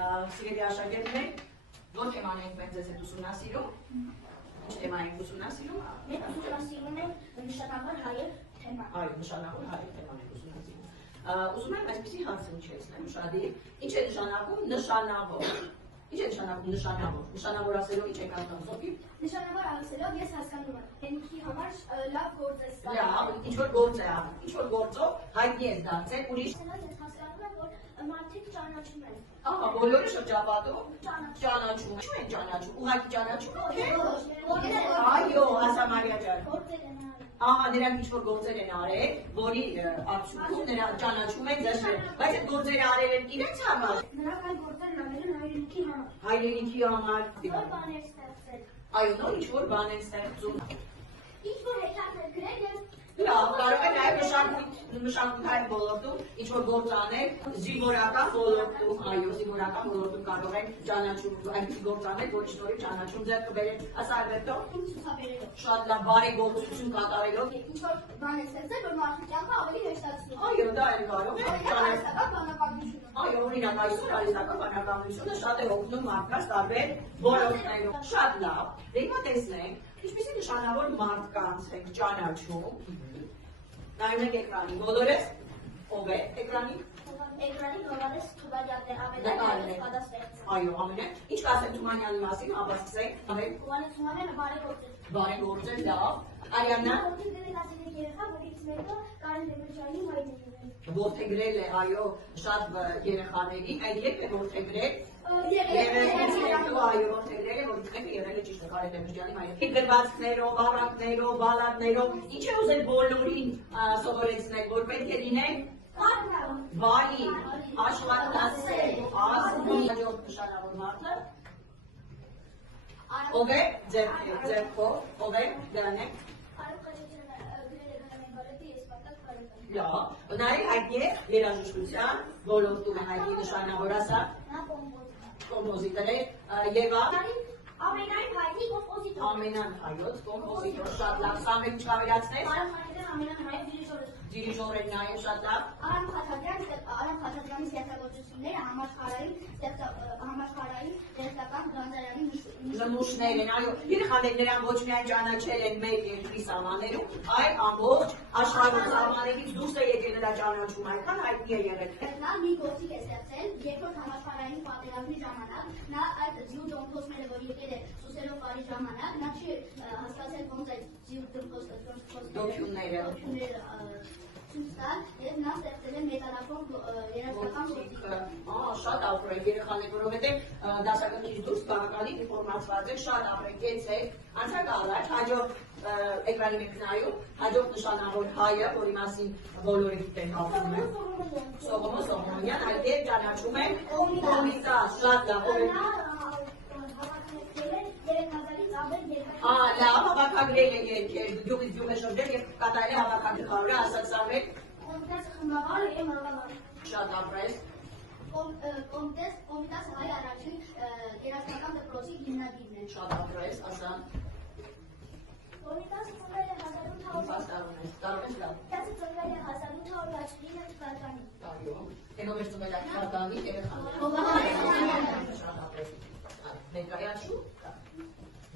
Սիրելի աշակերտներ, որ թեման ենք մենք ձեզ հետ ուսումնասիրում։ Ինչ թեմա ենք ուսումնասիրում։ Մենք ուսումնասիրում ենք նշանավոր հայեր թեման։ Այո, նշանավոր հայեր թեման ենք ուսումնասիրում։ Ուզում եմ այսպեսի հարց հնչեցնեմ ուշադիր։ Ինչ է նշանակում նշանավոր։ Ինչ է նշանակում նշանավոր։ Նշանավոր ասելով ինչ եք ասում Սոֆի։ Նշանավոր ասելով ես հասկանում եմ, ինքի համար լավ գործ է ստանում։ Լավ, ինչ որ գործ է անում, ինչ որ գործով հայտնի է դարձել ուրիշ։ Ես հասկանում եմ, որ մարդիկ ճանաչում են։ Ահա, բոլորը շրջապատում ճանաչում են։ Ինչ են ճանաչում։ Ուղղակի ճանաչում են։ Այո, Ասամարիա ջան։ Գործեր են արել։ Ահա, նրանք ինչ որ գործեր են արել, որի արդյունքում նրանք ճանաչում են դժվար։ Բայց այդ գործերը արել են իրենց համար։ Նրանք այն գործերն արել են հայրենիքի համար։ Հայրենիքի համար։ Նոր բաներ ստեղծել։ Այո, նոր ինչ որ բան են ստեղծում։ Ինչ որ հետաքրքիր գրել ես։ Լավ, կարող է նաև մշակութային ոլորտում ինչ որ գործ անել, զինվորական ոլորտում, այո, զինվորական ոլորտում կարող են ճանաչում, այնպիսի գործ անել, որի շնորհիվ ճանաչում ձեռք կբերեն։ Ասա Ալբերտո, Ցուցաբերելով։ շատ լավ բարեգործություն կատարելով։ Ինչ որ բան է ստեղծել, որ մարդու կյանքը ավելի հեշտացնում։ Այո, դա էլ կարող է ճանաչել։ Բանականությունը։ Այո, օրինակ այսօր արհեստական բանականությունը շատ է օգնում մարդկանց տարբեր ոլորտներում։ Շատ լավ։ Դե հիմա տեսնենք, ինչպիսի նշանավոր մարդկանց ենք ճանաչում։ Նայում եք էկրանին, բոլորս ով է էկրանին։ Էկրանին Հովհաննես Թումանյանն է ամենալավ պատասխանը։ Այո, ամենը։ Ինչ կասեմ Թումանյանի մասին, ապա սկսենք։ Հովհաննես Թումանյանը բարեգործ է։ Բարեգործ է, լավ։ Արիաննա երեխա, որից մեկը Կարեն Դեմիրճյանի հայրն է։ որդեգրել է, այո, շատ երեխաների, այդ երբ է որդեգրել։ Այո, որդեգրել է, որից մեկը եղել է ճիշտ Կարեն Դեմիրճյանի հայրը։ Գրվածքներով, առակներով, բալատներով, ինչ է ուզել բոլորին սովորեցնել, որ պետք է լինեն բարի, աշխատասեր, ազնիվ, հաջորդ նշանավոր մարդը։ Ով է, ձեռքով, ով է, դրանեք։ Լավ, նայեք հայտնի է երաժշտության ոլորտում է հայտնի նշանավոր ասա կոմպոզիտոր է Եվա ամենայն հայտնի կոմպոզիտոր ամենահայոց կոմպոզիտոր շատ լավ սա մեկ չավելացնես ամենահայտ դիրիժոր է նաև շատ լավ Արամ Խաչատրյանի ստեղծագործությունները համաշխարհային դերական գանձարանի նմուշներ են, այո, երեխաները նրան ոչ միայն ճանաչել են մեր երկրի սահմաններում, այլ ամբողջ աշխարհի սահմաններից դուրս է եկել նրա ճանաչումը, այնքան հայտնի է եղել։ Նա մի գործիք է ստեղծել երկրորդ համաշխարհային պատերազմի ժամանակ, նա այդ ձիու դոմփոսները, որ եկել է Սուսերով բարի ժամանակ, նա չի հասկացել ոնց այդ ձիու դոփյունները ցույց տալ, եւ նա ստեղծել է մետալական երաժշտական գործիք։ Շատ ապրեք երեխաներ, որովհետև դասակարգից դուրս բավականին ինֆորմացված եք, շատ ապրեք, կեցեք, անցեք առաջ, հաջորդ էկրանի եք նայում, հաջորդ նշանավոր հայը, որի մասին բոլորը գիտեն հաղթում են, Սողոմոս Սողոմոնյան, այդ երբ ճանաչում են Կոմիտաս, շատ լավ, լավ հավաքագրել է երկեր, գյուղից գյուղ է շրջել և կատարել է հավաքագրել հարուրը, ասած սարվեք շատ ապրես Կոմիտաս հայ առաջին երաժշտական դպրոցի հիմնադիրն է։ Շատ ապրես, ասա Կոմիտասը ծնվել է 1800 թվականին։ Այո, հետո մեր ծնվել է թվականի երեխաներ։ Շատ ապրես, ներկայացու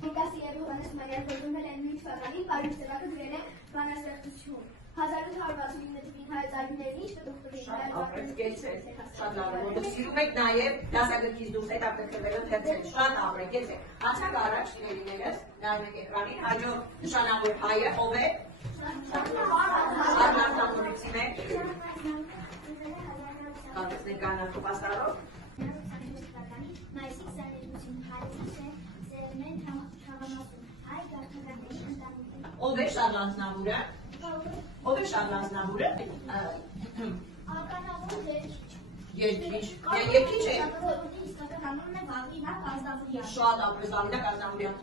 Կոմիտասը և Հովհաննես Մարիան ծնվել են նույն թվականին, Պարուսելակը գրել է բանաստեղծություն։ 1869 թվականին հայոց արմիներն ինչ կդուխտուրի։ Շատ ապրես, կեցեք, շատ լավ է, որտեղ սիրում եք նաև դասագրքից դուրս հետաքրքրվելով թերթել, շատ ապրեք, կեցեք։ Անցակ առաջ սիրելիներս, նայում եք էկրանին, հաջորդ նշանավոր հայը ով է։ Շարժանտամորիցի մեկ։ Կատեսներ կանարքով աստարով։ Մայիսի 22-ին Փարիզի Սերմեն Թավանասում հայ գաղթականների ընտանիքին։ Ով է Շարժանտամուրը։ Ով է Շարժանտամուրը։ Ականավոր Երկիչ։ Երկիչ է։ Իսկական անունն է Վաղինա Կազնավուրյան։ Շատ ապրես Վաղինա Կազնավուրյան։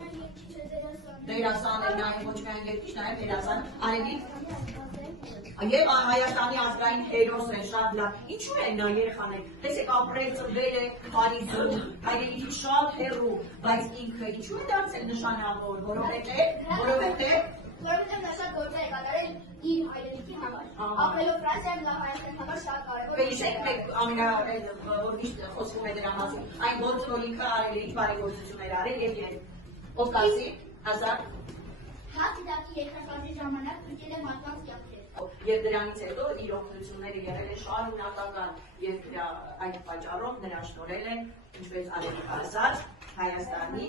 Դերասան է նաև ոչ միայն երկիչ, նաև դերասան Արևիկ։ Եվ Հայաստանի ազգային հերոս է, շատ լավ։ Ինչու են նա երեխաներ։ Տեսեք ապրել ծնվել է Փարիզում, հայրենիքից շատ հեռու, բայց ինքը ինչու է դարձել նշանավոր, որովհետև նա շատ գործեր է կատարել իր հայրենիքի համար։ Ապրելով Ֆրանսիայում լավ Հայաստանի համար շատ կարևոր։ Հիշեք մեկ որ միշտ խոսվում է դրա մասին, այն գործը, որ ինքը արել է, իր բարեգործություններ արել եւ ով կասի 1000 Հա դիտակի երկրաշարժի ժամանակ փրկել է մարդկանց կյանքեր։ Եվ դրանից հետո իր օգնությունները եղել են շարունակական եւ դրա այդ պատճառով նրան շնորհել են ինչպես Արևի Ղազար Հայաստանի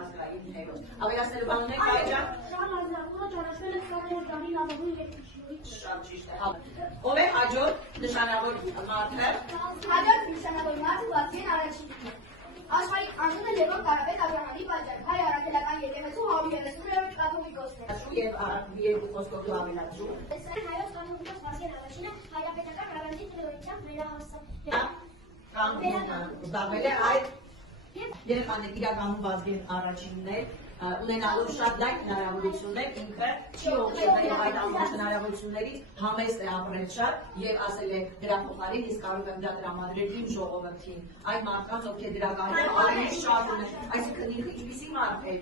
ազգային հերոս։ Ավելացնելու բան ունեք այժմ։ Շահազարումը ճանաչվել է 20-րդ դարի լավագույն երկրաշարժի։ Շատ ճիշտ է։ Ով է հաջորդ նշանավոր մարդը։ Հաջորդ նշանավոր մարդը Վազգեն Արաչինն է։ Աշխարհի անունը Լևոն Կարապետ Աբրահամի պատճառ, հայ առաքելական եկեղեցու 130-րդ կաթողիկոսն է։ Եվ երկու խոսքով ավելացու։ Սա հայոց կանոնικός Վազգեն Արաչինը հայրապետական առանձին տրոյության վերահասել։ Զբաղվել է այդ երեխաներ իրականում Վազգեն Արաչինն է, ունենալով շատ լայն հնարավորություններ, ինքը չի օգնել նաև այդ ամբողջ հնարավորություններից, համեստ է ապրել շատ եւ ասել է դրա փոխարեն ես կարող եմ դա տրամադրել իմ ժողովրդին, այն մարդկանց, ովքեր դրա կարիք ավելի շատ ունեն, այսինքն ինքը ինչպիսի մարդ է։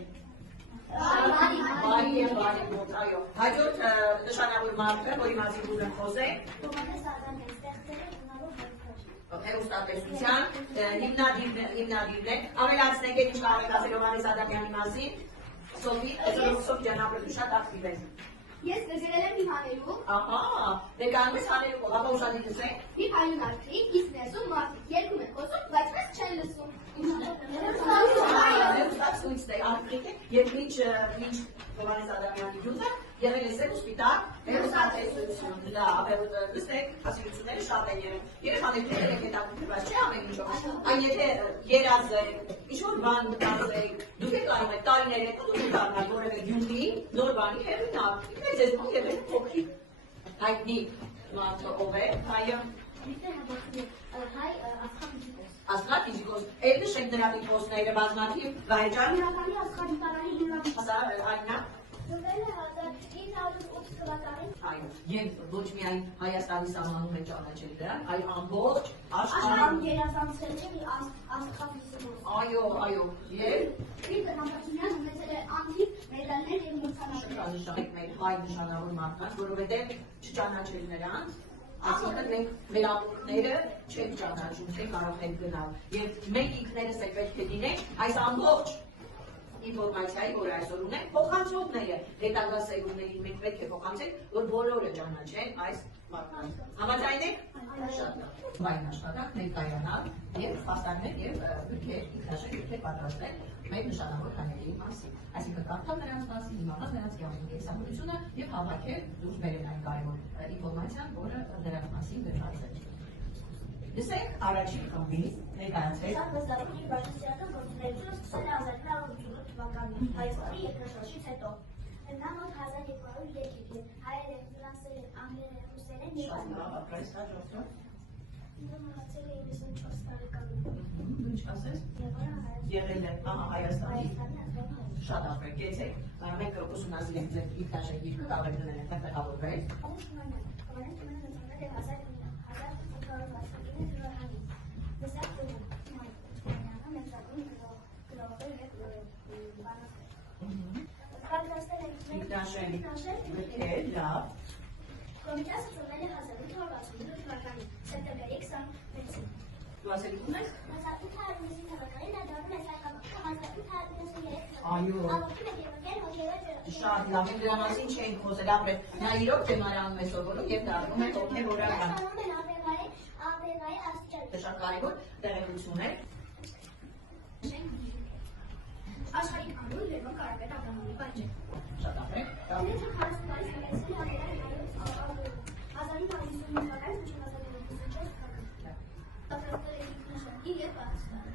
Բարի եւ բարի մոտ, այո։ Հաջորդ նշանավոր մարդը, որի մասին ուզում եմ խոսել, հերոստատեսության հիմնադիրն է, ավելացնենք ինչ կարող եք ասել Հովհաննես Ադամյանի մասին, Սոֆի ճանապարհորդի շատ ակտիվ է։ Ես նշել եմ մի հանելուկ։ Ահա, ներկայանում ես հանելուկով, ապա ուշադիր եք։ Մի հայուն արկրիկ, իսկ ներսում մարդիկ երկում են խոսում, բայց մեզ չեն լսում։ Ցույց է արկրիկը, եւ ինչ Հովհաննես Ադամյանի գյուտը եղել է սև ու սպիտակ հերոստատեսություն, դա լսեք, հասարակությունները շատ են եղել։ Երեխաները եք հետաքրքրված չէ ամեն ինչով։ Այն եթե երազ ինչ-որ բան մտածեք, դուք եք կարող եք տարիներ հետո դուք եք դառնալ որևէ գյուտի, նոր բանի հեղինակ։ Ինքը ձեզ մոտ եղել փոքրիկ։ Հայտնի մարդը ով է, հայը։ Հայ Ասխան Ասխան Ֆիզիկոս, էլ նշենք նրա դիպոստները բազմաթիվ վայրջան։ Իրականի Ասխան Իտալիայի հիմնադիր։ Ասա այնա։ Ծնվել է 1908 թվականին։ Այո, եւ ոչ միայն Հայաստանի սահմանում է ճանաչել դրան, այլ ամբողջ աշխարհում։ Աշխարհում երազանցել է Ասխան Ֆիզիկոս։ Այո, եւ Ֆիզիկը համակարգիչն ունեցել է անթիվ մեդալներ եւ մրցանակներ։ նշանենք մեր հայ նշանավոր մարդկանց, որովհետեւ չճանաչել նրանց, այսինքն մենք մեր ապուքները չենք ճանաչում, չենք կարող հետ գնալ։ Եվ մենք ինքներս էլ պետք է լինենք այս ամբողջ ինֆորմացիայի, որ այսօր ունենք, փոխանցողները, հետագա սերունդներին մենք պետք է փոխանցենք, որ բոլորը ճանաչեն այս մարդկանց։ Համաձայն եք։ Շատ լավ։ Վայն աշխատանք ներկայանալ եւ փաստարկներ եւ գրքեր, ինքնաշեն գրքեր պատրաստել մեր նշանավոր քաների մասին։ Այսինքն կարդալ նրանց մասին, իմանալ նրանց կյանքի տեսանկյունությունը եւ հավաքել դուրս բերել այն կարևոր ինֆորմացիան, որը դրանց մասին գրված է։ Լսենք առաջին խմբի ներկայացրել։ Սա բազմաթիվ բաժնետիրական գործունեությունը սկսել է 1988 թվականին Հայաստանի երկրաշարժից հետո։ Նա մոտ 1200 երկիր է, հայերեն, ֆրանսերեն, անգլերեն, ռուսերեն եւ Շատ այլն։ լավ, ապրես հա ժողովուրդ։ Նա մահացել է 94 տարեկանում։ Դու ինչ ասես։ Եղել է Հայաստանի շատ ապրեք, գեցեք, մենք ուսումնասիրենք ձեր ինքնաշեն գիրքը կարող եք դնել այնտեղ տեղավորվել։ Ինքնաշեն գրքեր, լավ։ Կոմիտասը ծնվել է 1865 թվականին, սեպտեմբերի 26-ին։ Դու ասել ուզում ես։ 1890 թվականին նա դառնում է սայկապակը 1893 Այո։ Ալոքին է եղել հոգևոր Շատ լավ, մենք դրա մասին չենք խոսել, ապրել։ Նա իրոք թեմարանում է սովորում եւ դառնում է հոգեվորական։ Ստանում են աբեղայի աստիճան։ Դա շատ կարևոր տեղեկություն է։ Աշխարհի անուն Լևոն Կարապետ Աբրահամի պատճառ։ Շատ ապրեք։ Դեպի 40 տարի սկսել է աբեղայի Ազարին 1995 թվականից 1994 թվականին։ Պատրաստել է ինքնաշենքի եւ Պակիստան։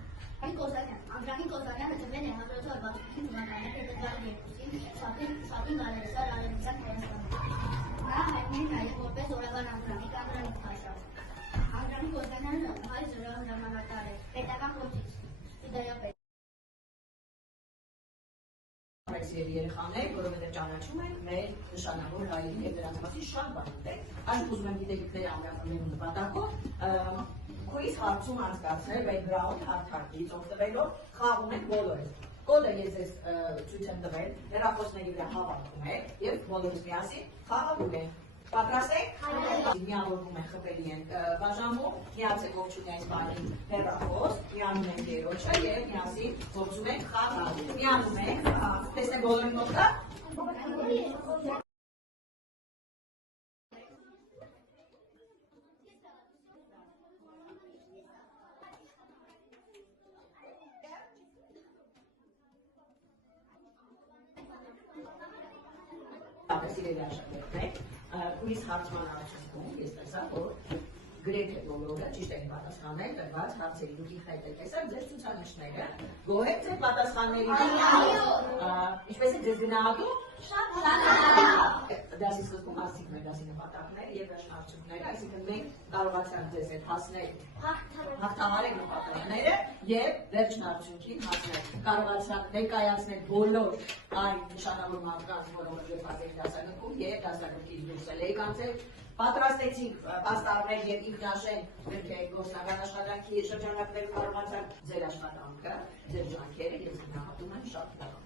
Անդրանիկ Կոզանյան, Անդրանիկ Կոզանյանը ծնվել է 1965 թվականին փետրվարի 2-ին Շատին Գալերեսար Արևմտյան Հայաստանում։ Նա հայտնի է նաև որպես օրական Անդրանիկ Փաշա։ Անդրանիկ Կոզանյանը հայ զորահրամանատար է, պետական գործիչ, իդեայապետ։ Եվ երեխաներ, որովհետև ճանաչում են մեր նշանավոր հայերի եւ դրանց մասին շատ բան ունենք։ Այս ուզում եմ գիտելիքները ամրապնդելու նպատակով քույզ հարցում անցկացնել background հարթակից օգտվելով խաղում ենք բոլորս։ Կոդը ես ձեզ ցույց եմ տվել, հեռախոսների վրա հավաքում եք եւ բոլորս միասին խաղում ենք։ Պատրաստ եք։ Միավորվում են խփերի են բաժանում, միացեք ողջունյաց բանի հեռախոս, միանում ենք երրորդը եւ միասին գործում ենք խաղալ։ Միանում ենք, տեսնեք բոլորի մոտ կա։ Սիրելի աշակերտներ, ուրիշ հարցման արդյունքում ես տեսա, որ գրեթե բոլորը ճիշտ են պատասխանել տրված հարցերի։ Դուք ինքներդ եք տեսել ձեր ցուցանիշները, գոհ եք ձեր պատասխաններից։ Ինչպես եք ձեզ գնահատում։ Շատ լավ։ Դասի սկզբում ասացիք մեր դասի նպատակները եւ վերջնարդյունքները, այսինքն մենք կարողացանք ձեզ հետ հասնել հաղթահարել նպատակները եւ վերջնարդյունքին հասնել։ Կարողացանք ներկայացնել բոլոր այն նշանավոր մարդկանց, որոնք գրված են դասագրքում եւ դասագրքից դուրս ելեք անցել։ Պատրաստեցինք պաստառներ եւ ինքնաշեն գրքեր գործնական աշխատանքի շրջանակներում կարողացանք ձեր աշխատանքը, ձեր ջանքերը ես գնահատում եմ շատ լավ։